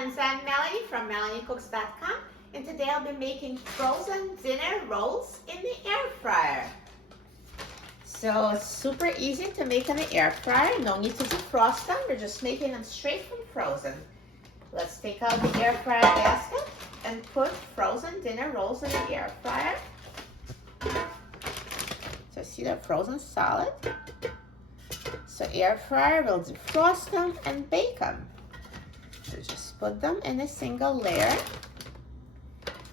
friends, I'm Melanie from MelanieCooks.com, and today I'll be making frozen dinner rolls in the air fryer. So it's super easy to make in the air fryer. No need to defrost them. We're just making them straight from frozen. Let's take out the air fryer basket and put frozen dinner rolls in the air fryer. So see, they're frozen solid. So air fryer will defrost them and bake them. So just put them in a single layer.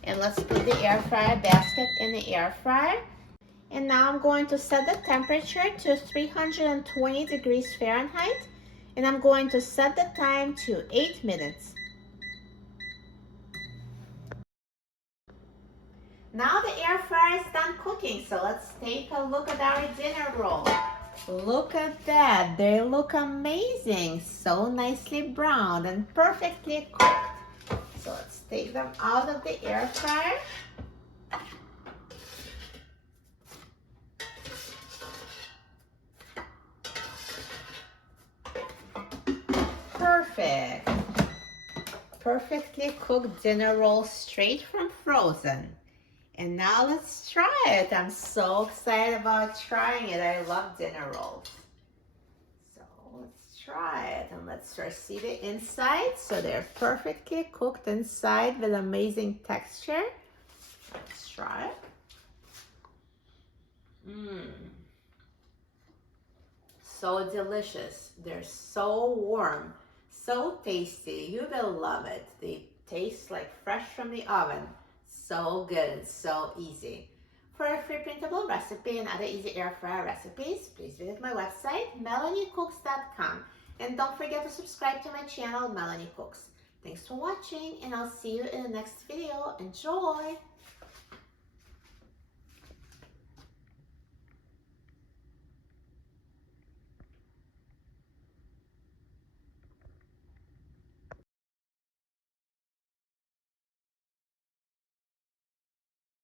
And let's put the air fryer basket in the air fryer. And now I'm going to set the temperature to 320 degrees Fahrenheit. And I'm going to set the time to 8 minutes. Now the air fryer is done cooking, so let's take a look at our dinner roll. Look at that, they look amazing, so nicely browned and perfectly cooked. So let's take them out of the air fryer. Perfect. Perfectly cooked dinner roll straight from frozen. And now let's try it. I'm so excited about trying it. I love dinner rolls. So let's try it. And let's first see the inside. So they're perfectly cooked inside with amazing texture. Let's try it. So delicious. They're so warm, so tasty. You will love it. They taste like fresh from the oven. So good and so easy. For a free printable recipe and other easy air fryer recipes, please visit my website, MelanieCooks.com. And don't forget to subscribe to my channel, Melanie Cooks. Thanks for watching, and I'll see you in the next video. Enjoy!